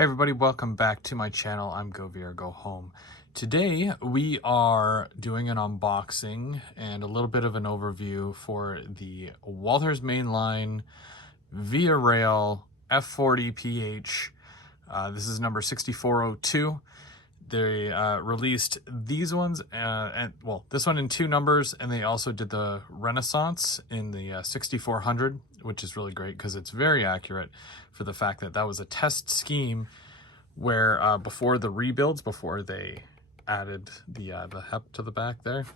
Hey everybody, welcome back to my channel. I'm Go VR Go Home. Today we are doing an unboxing and a little bit of an overview for the Walthers Mainline Via Rail F40PH. This is number 6402. They released these ones, this one in two numbers, and they also did the Renaissance in the 6400, which is really great because it's very accurate for the fact that that was a test scheme where before the rebuilds, before they added the HEP to the back there.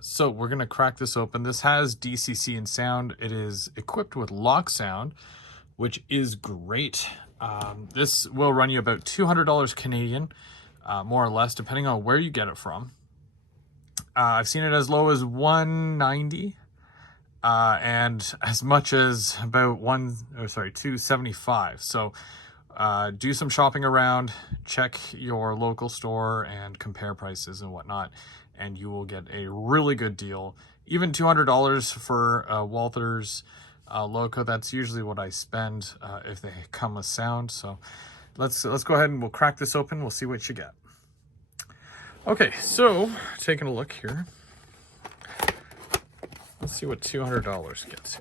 So we're going to crack this open. This has DCC and sound. It is equipped with lock sound, which is great. This will run you about $200 Canadian, more or less, depending on where you get it from. I've seen it as low as $190, and as much as about $275. So do some shopping around, check your local store and compare prices and whatnot, and you will get a really good deal. Even $200 for Walthers Loco, that's usually what I spend if they come with sound. So let's go ahead and we'll crack this open. We'll see what you get. Okay, so taking a look here, let's see what $200 gets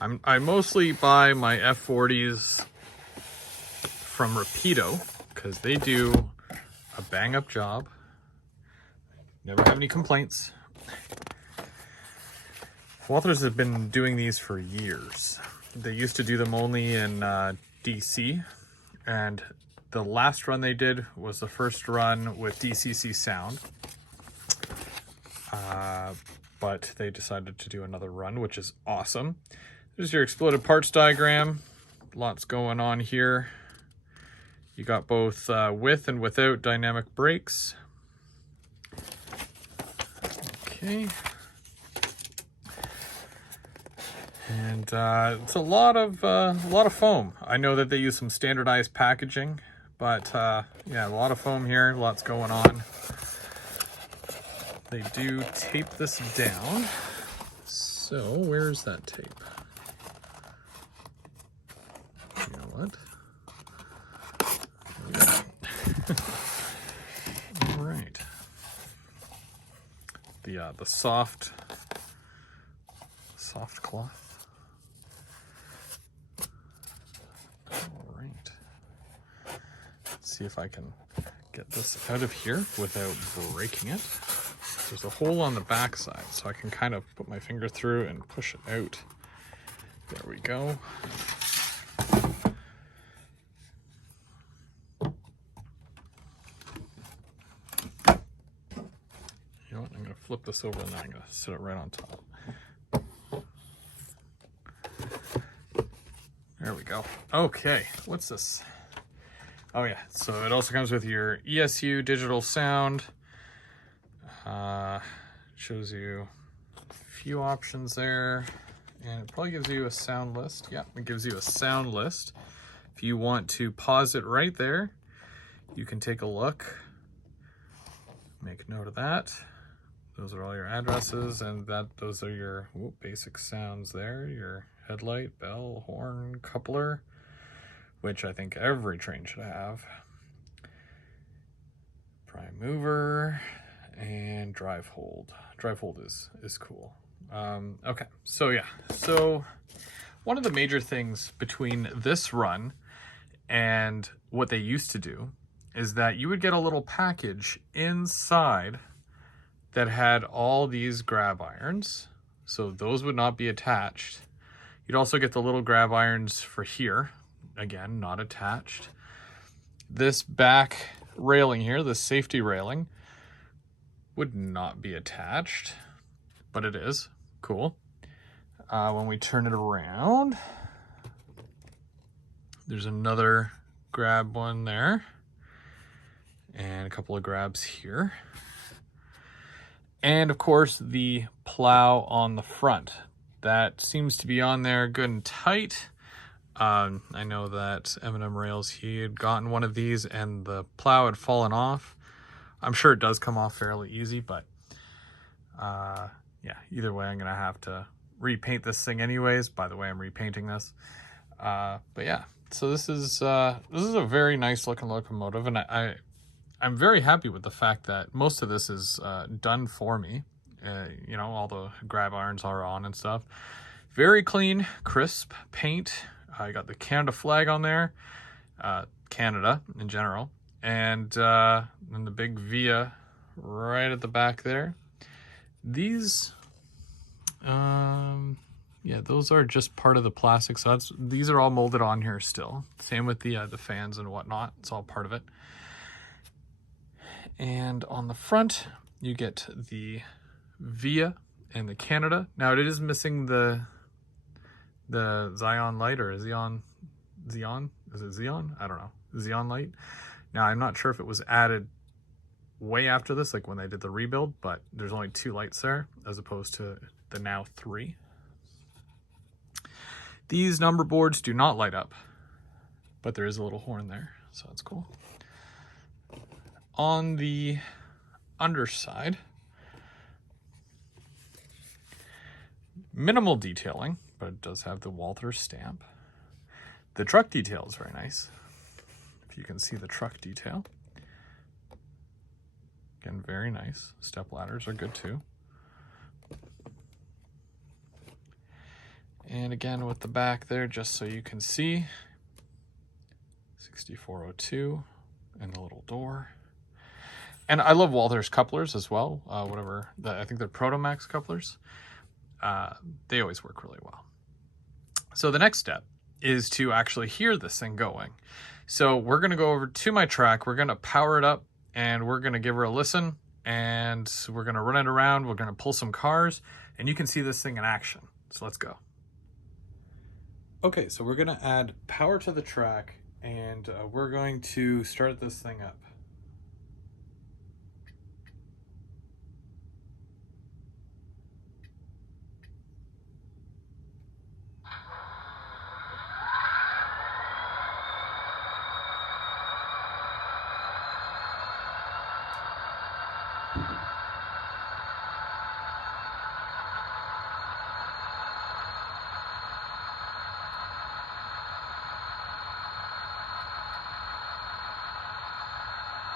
you. I mostly buy my F40s from Rapido because they do a bang up job. Never have any complaints. Walthers have been doing these for years. They used to do them only in DC, and the last run they did was the first run with DCC sound. But they decided to do another run, which is awesome. There's your exploded parts diagram. Lots going on here. You got both with and without dynamic brakes. Okay. And it's a lot of foam. I know that they use some standardized packaging, but yeah, a lot of foam here, lots going on. They do tape this down. So where's that tape? You know what? All right. The soft cloth. All right. Let's see if I can get this out of here without breaking it. There's a hole on the back side, so I can kind of put my finger through and push it out. There we go. You know what? I'm going to flip this over and then I'm going to sit it right on top. There we go. Okay, what's this? Oh yeah, so it also comes with your ESU digital sound. Shows you a few options there, and it probably gives you a sound list. Yeah, it gives you a sound list. If you want to pause it right there, you can take a look. Make note of that. Those are all your addresses, and those are your basic sounds there. Your headlight, bell, horn, coupler, which I think every train should have. Prime mover and drive hold. Drive hold is cool. Okay, so yeah. So one of the major things between this run and what they used to do is that you would get a little package inside that had all these grab irons. So those would not be attached. You'd also get the little grab irons for here. Again, not attached. This back railing here, the safety railing, would not be attached, but it is. Cool. When we turn it around, there's another grab one there, and a couple of grabs here. And of course, the plow on the front. That seems to be on there good and tight. I know that M&M Rails, he had gotten one of these and the plow had fallen off. I'm sure it does come off fairly easy, but yeah, either way, I'm gonna have to repaint this thing anyways. By the way, I'm repainting this. But yeah, So this is a very nice looking locomotive, and I'm very happy with the fact that most of this is done for me. You know, all the grab irons are on and stuff. Very clean, crisp paint. I got the Canada flag on there, Canada in general, and the big Via right at the back there. These, yeah, those are just part of the plastic. So these are all molded on here still. Same with the fans and whatnot. It's all part of it. And on the front, you get the Via and the Canada. Now it is missing the Xeon light, or Xeon? Is it Xeon? I don't know. Xeon light. Now I'm not sure if it was added way after this, like when they did the rebuild, but there's only 2 lights there as opposed to the now 3. These number boards do not light up, but there is a little horn there, so that's cool. On the underside, minimal detailing, but it does have the Walthers stamp. The truck detail is very nice. If you can see the truck detail. Again, very nice. Step ladders are good too. And again, with the back there, just so you can see, 6402 and the little door. And I love Walthers couplers as well. I think they're Protomax couplers. They always work really well. So the next step is to actually hear this thing going. So we're going to go over to my track. We're going to power it up and we're going to give her a listen, and we're going to run it around. We're going to pull some cars and you can see this thing in action. So let's go. Okay, so we're going to add power to the track, and we're going to start this thing up.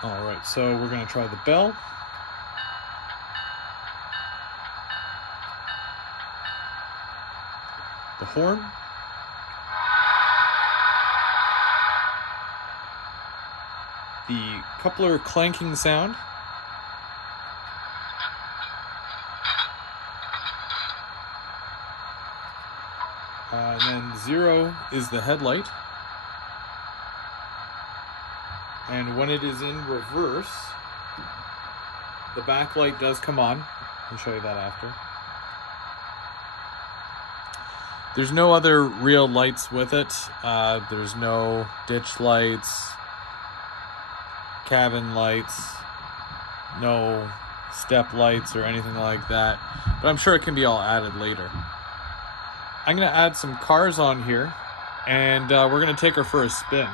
All right, so we're going to try the bell. The horn. The coupler clanking sound. And then 0 is the headlight. And when it is in reverse, the backlight does come on. I'll show you that after. There's no other real lights with it. There's no ditch lights, cabin lights, no step lights or anything like that. But I'm sure it can be all added later. I'm going to add some cars on here, and we're going to take her for a spin.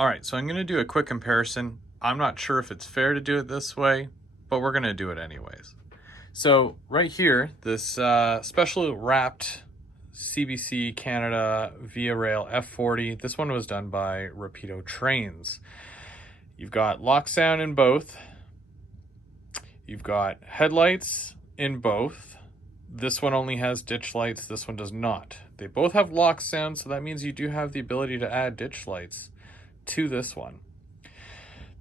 All right, so I'm going to do a quick comparison. I'm not sure if it's fair to do it this way, but we're going to do it anyways. So right here, this specially wrapped CBC Canada Via Rail F40, this one was done by Rapido Trains. You've got lock sound in both. You've got headlights in both. This one only has ditch lights, this one does not. They both have lock sound, so that means you do have the ability to add ditch lights to this one.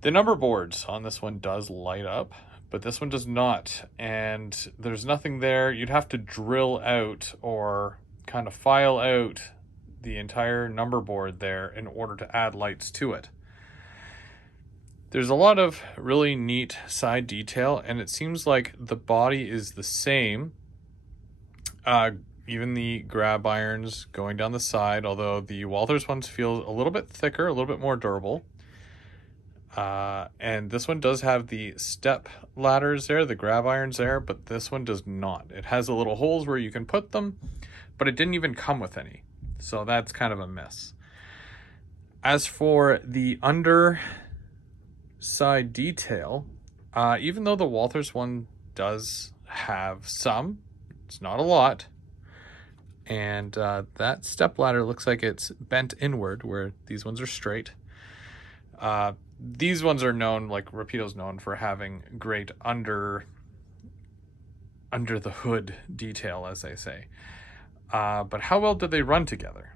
The number boards on this one does light up, but this one does not, and there's nothing there. You'd have to drill out or kind of file out the entire number board there in order to add lights to it. There's a lot of really neat side detail, and it seems like the body is the same. Even the grab irons going down the side, although the Walthers ones feel a little bit thicker, a little bit more durable. And this one does have the step ladders there, the grab irons there, but this one does not. It has the little holes where you can put them, but it didn't even come with any. So that's kind of a miss. As for the underside detail, even though the Walthers one does have some, it's not a lot. And that step ladder looks like it's bent inward, where these ones are straight. These ones are known, like Rapido's known for having great under the hood detail, as they say. But how well did they run together?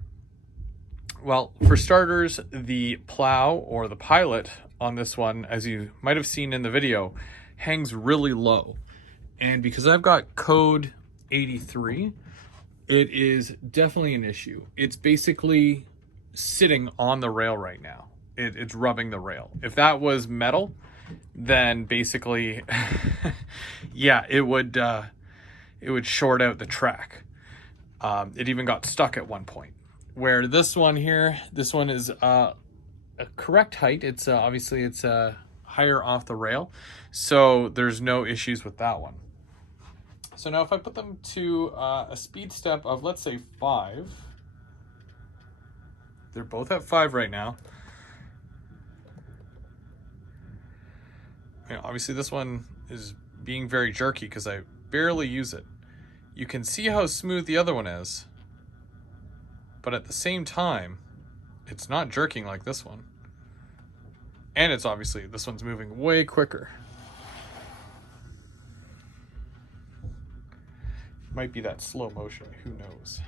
Well, for starters, the plow or the pilot on this one, as you might have seen in the video, hangs really low. And because I've got code 83, it is definitely an issue. It's basically sitting on the rail right now. It's rubbing the rail. If that was metal, then basically, yeah, it would short out the track. It even got stuck at one point. Where this one here, this one is a correct height. It's obviously it's higher off the rail, so there's no issues with that one. So now if I put them to a speed step of, let's say 5, they're both at 5 right now. You know, obviously this one is being very jerky because I barely use it. You can see how smooth the other one is, but at the same time, it's not jerking like this one. And it's obviously, this one's moving way quicker. Might be that slow motion, who knows?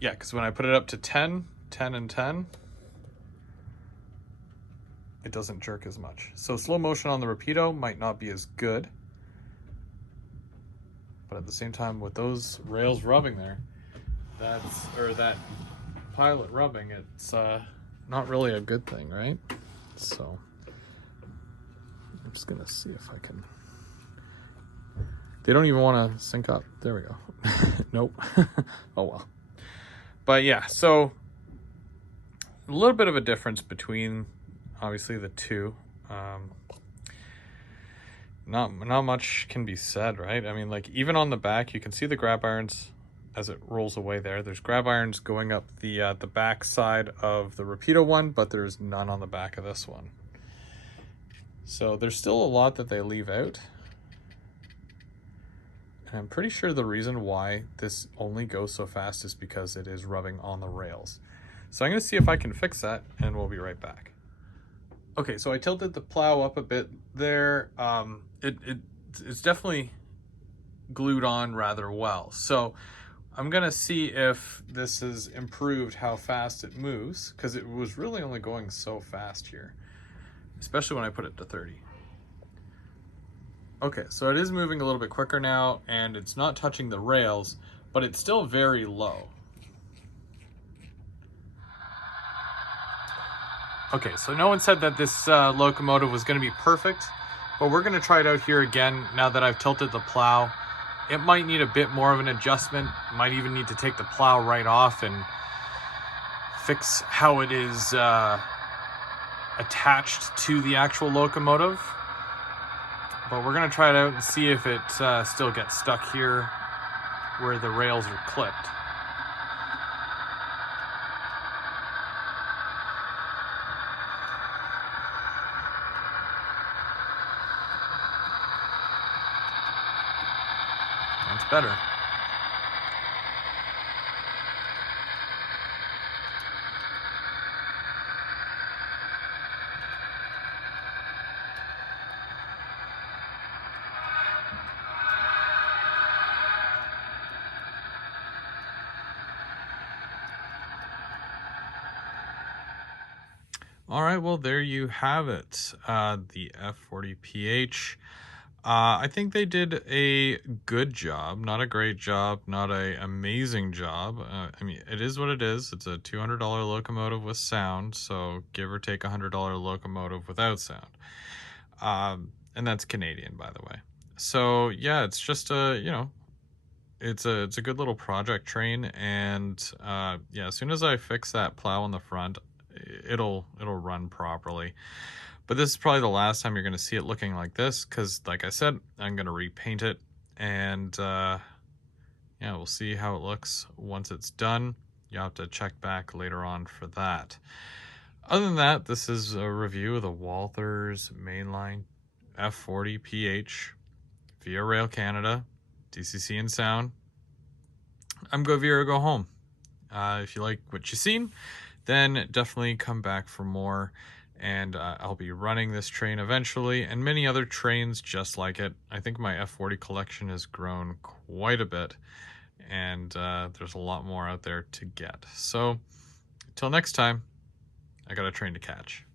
Yeah, because when I put it up to 10, 10 and 10, it doesn't jerk as much. So slow motion on the Rapido might not be as good. But at the same time, with those rails rubbing there, that pilot rubbing, it's not really a good thing, right? So I'm just gonna see if I can. They don't even want to sync up. There we go. Nope. Oh well. But yeah, so a little bit of a difference between obviously the two. Not much can be said, right? I mean, like even on the back, you can see the grab irons as it rolls away there. There's grab irons going up the back side of the Rapido one, but there's none on the back of this one. So there's still a lot that they leave out. And I'm pretty sure the reason why this only goes so fast is because it is rubbing on the rails. So I'm going to see if I can fix that, and we'll be right back. Okay, so I tilted the plow up a bit there. It's definitely glued on rather well. So I'm going to see if this has improved how fast it moves, because it was really only going so fast here, especially when I put it to 30. Okay, so it is moving a little bit quicker now, and it's not touching the rails, but it's still very low. Okay, so no one said that this locomotive was going to be perfect, but we're going to try it out here again now that I've tilted the plow. It might need a bit more of an adjustment, might even need to take the plow right off and fix how it is attached to the actual locomotive. But we're going to try it out and see if it still gets stuck here where the rails are clipped. That's better. All right, well, there you have it. The F40PH. I think they did a good job, not a great job, not a amazing job. I mean, it is what it is. It's a $200 locomotive with sound, so give or take $100 locomotive without sound. And that's Canadian, by the way. So yeah, it's just a, it's a good little project train, and yeah, as soon as I fix that plow on the front, it'll run properly. But this is probably the last time you're going to see it looking like this, because like I said, I'm going to repaint it, and yeah, we'll see how it looks once it's done. You'll have to check back later on for that. Other than that, this is a review of the Walthers Mainline F40PH via Rail Canada, DCC and sound. I'm Go Via or Go Home. If you like what you've seen, then definitely come back for more. And I'll be running this train eventually, and many other trains just like it. I think my F40 collection has grown quite a bit, and there's a lot more out there to get. So, until next time, I got a train to catch.